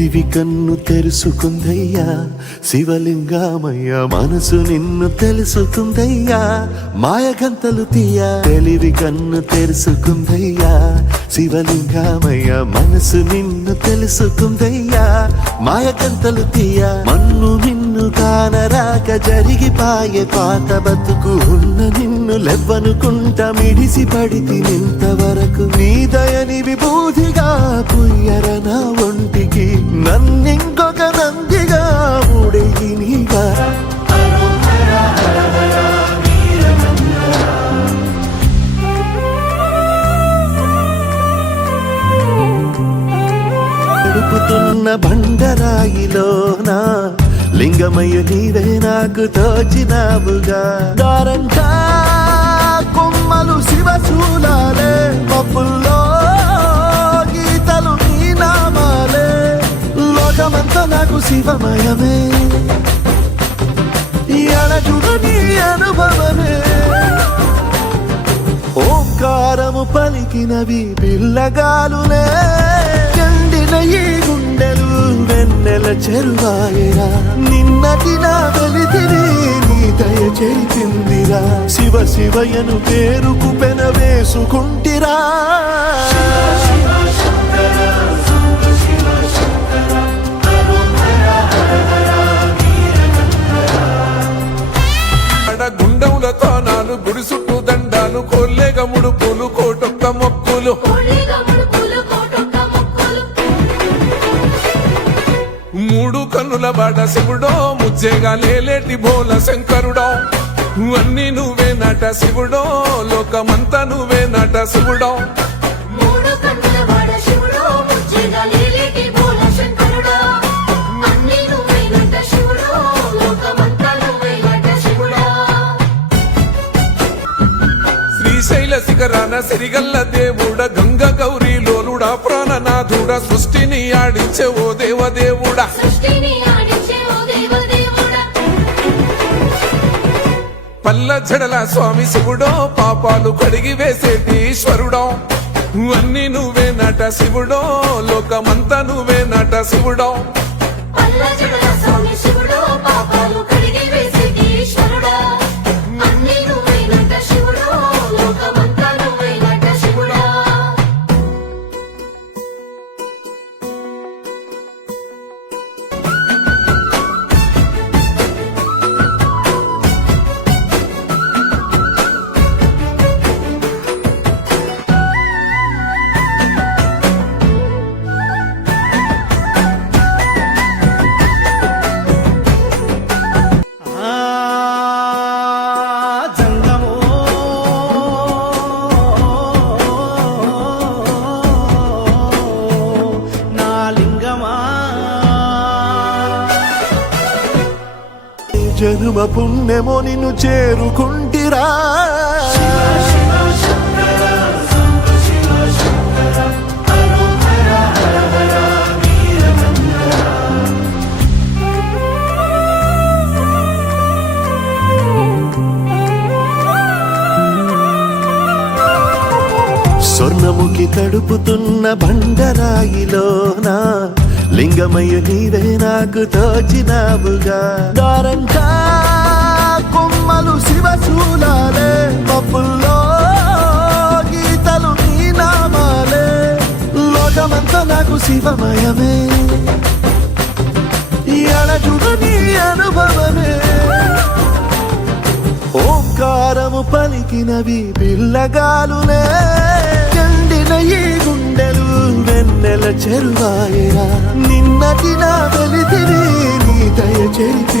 తెలివి కన్ను తెరుసుకుందయ్యా శివలింగమయ్య మనసు నిన్ను తెలుసుకుందయ్యా మాయగంతలు తీయ తెలివి కన్ను తెరుసుకుందయ్యా శివలింగమయ్య మనసు నిన్ను తెలుసుకుందయ్యా మాయగంతలు తీయ మన్ను నిన్ను కానరాక జరిగిపాయే పాత బతుకు ఉన్న నిన్ను లెవ్వనుకుంటా మిడిసి పడితి నింతవరకు నీ దయని విభూతిగా పుయ్యర నా ఒంటికి నన్నింకొక నందిగా ఊడేయి నీగా నడుపుతున్న బండరాయిలోనా లింగమయ్య నీవే నాకు తోచినావుగా దారంతా కొమ్మలు శివశూలాలే మబ్బుల్లో గీతలు నీ నామాలే లోకమంతా నాకు శివమయమే అడగుడు నీ అనుభవమే ఓంకారము పలికినవి పిల్లగాలులే ఎండిన ఈ గుండెలు వెన్నెల చెరువాయరా నిన్నటి నా వెలితిని నీ దయ చెరిపిందిరా శివ శివయను పేరుకు పెన వేసుకుంటిరా గుండములతో నాలు గుడి చుట్టూ దండాలు కోల్లేగ ముడుపులు కోటొక్క మొక్కులు మూడు కన్నుల బాట శివుడో ముజ్జేగా లేలేటి భోల శంకరుడో అన్ని నువ్వే నట శివుడో లోకమంతా నువ్వే నట శివుడో శ్రీశైల శిఖరాన సిరిగల్ల దేవుడ గంగ గౌరీ లోలుడా ప్రాణనాథుడా సృష్టిని ఆడించే ఓ దేవదేవుడా పల్ల జడల స్వామి శివుడో పాపాలు కడిగి వేసేటి ఈశ్వరుడో అన్ని నువ్వే నట శివుడో లోకమంతా నువ్వే నట శివుడో జనుమ పుణ్యమో నిన్ను చేరుకుంటిరా స్వర్ణముఖి తడుపుతున్న బండరాయిలోనా లింగమయ్య నీవే నాకు తోచినావుగా దారంతా కొమ్మలు శివశూలాలే మబ్బుల్లో గీతలు నీ నామాలే లోకమంతా నాకు శివమయమే అడగుడు నీ అనుభవమే ఓంకారము పలికినవి పిల్లగాలులే ఎండిన ఈ గుండెలు వెన్నెల చెరువాయరా నిన్నటి నా వెలితిని నీ దయ చెరిపింది